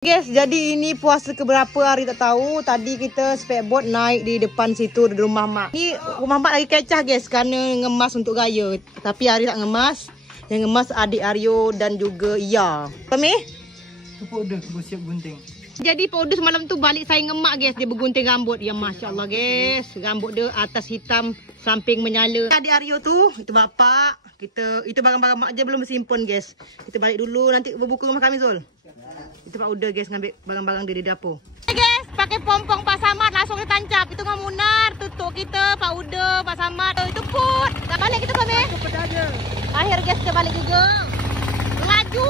Guys, jadi ini puasa keberapa hari tak tahu. Tadi kita speedboat naik di depan situ di rumah mak. Ni rumah mak lagi kecah guys kerana ngemas untuk raya. Tapi hari tak ngemas. Yang ngemas adik Aryo dan juga Ia. Kami? Tu powder bersiap gunting. Jadi powder semalam tu balik saya ngemak guys. Dia bergunting rambut. Ya Masya Allah guys. Rambut dia atas hitam samping menyala. Adik Aryo tu, itu bapak. Itu barang-barang mak je belum bersimpun guys. Kita balik dulu nanti berbuka rumah kami Zul. Itu Pak Uda guys ngambil barang-barang dia di dapur. Hey guys, pakai pompong Pak Samad langsung ditancap. Itu dengan Munar, tutup kita Pak Uda, Pak Samad. Itu put. Tak balik kita kami. Akhir guys kita balik juga. Laju.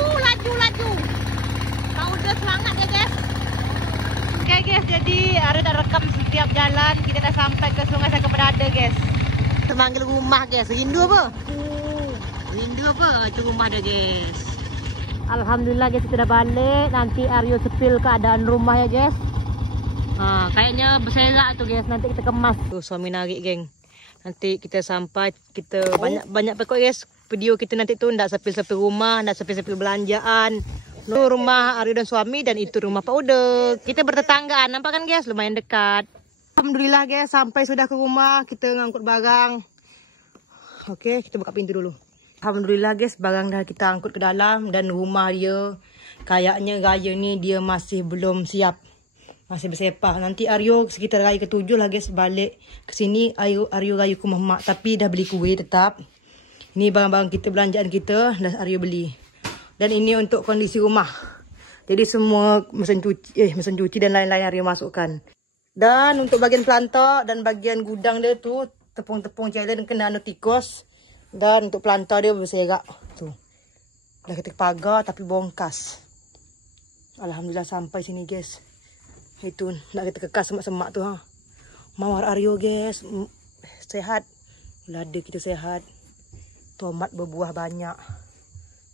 Pak Uda semangat ya guys. Oke guys, jadi ada tak rekam setiap jalan. Kita dah sampai ke Sungai Saka Berada guys. Termanggil rumah guys. Rindu apa? Rindu apa? Itu rumah dia guys. Alhamdulillah guys kita dah balik. Nanti Aryo sepil keadaan rumah ya guys. Kayaknya berserak tu guys. Nanti kita kemas. Tuh suami narik geng. Nanti kita sampai. Kita banyak pekot guys. Video kita nanti tu ndak sepil-sepil rumah. Ndak sepil-sepil belanjaan. Itu rumah Aryo dan suami. Dan itu rumah Pak Uda. Kita bertetanggaan. Nampak kan guys? Lumayan dekat. Alhamdulillah guys. Sampai sudah ke rumah. Kita ngangkut barang. Oke, kita buka pintu dulu. Alhamdulillah guys, barang dah kita angkut ke dalam. Dan rumah dia, kayaknya raya ni dia masih belum siap. Masih bersepah. Nanti Aryo sekitar raya ke-7 lah guys, balik ke sini. Aryo raya ke rumah mak. Tapi dah beli kuih tetap. Ini barang-barang kita, belanjaan kita, dah Aryo beli. Dan ini untuk kondisi rumah. Jadi semua mesin cuci dan lain-lain Aryo masukkan. Dan untuk bagian pelantar dan bagian gudang dia tu, tepung-tepung challenge kena anu tikus. Dan untuk pelantar dia berserak. Tu. Dah kita pagar tapi bongkas. Alhamdulillah sampai sini guys. Itu nak kita kekas semak-semak tu ha. Mawar Aryo guys. Sehat. Lada kita sehat. Tomat berbuah banyak.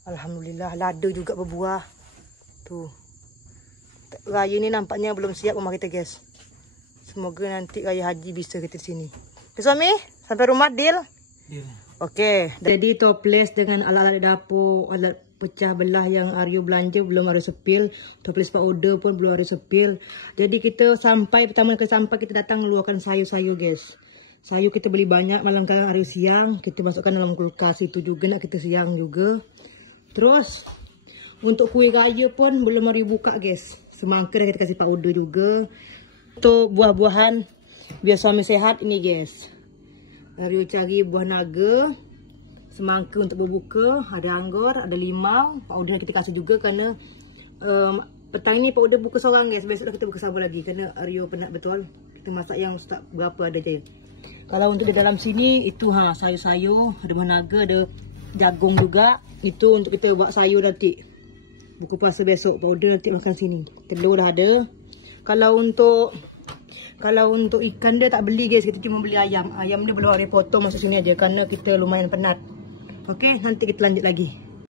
Alhamdulillah. Lada juga berbuah. Tu. Raya ni nampaknya belum siap rumah kita guys. Semoga nanti raya haji bisa kita di sini. Okay, suami, sampai rumah deal? Deal. Okey, jadi toples dengan alat-alat dapur, alat pecah belah yang Aryo belanja belum Aryo sepil. Toples Pak Uda pun belum Aryo sepil. Jadi kita pertama kali sampai kita datang ngeluarkan sayur-sayur guys. Sayur kita beli banyak, malam kadang Aryo siang. Kita masukkan dalam kulkas, itu juga nak kita siang juga. Terus, untuk kuih raya pun belum Aryo buka guys. Semangka dah kita kasih Pak Uda juga. Untuk buah-buahan, biar suami sehat ini guys. Aryo cari buah naga, semangka untuk berbuka, ada anggur, ada limau. Pak Uda kita kasih juga kerana petang ni Pak Uda buka seorang guys. Besok kita buka sama lagi kerana Aryo penat betul. Kita masak yang tak berapa ada je. Kalau untuk di dalam sini itu sayur-sayur, ada buah naga, ada jagung juga. Itu untuk kita buat sayur nanti. Buka puasa besok Pak Uda nanti makan sini. Telur dah ada. Kalau untuk ikan dia tak beli guys, kita cuma beli ayam. Ayam dia belum ada potong masuk sini aja kerana kita lumayan penat. Okey, nanti kita lanjut lagi.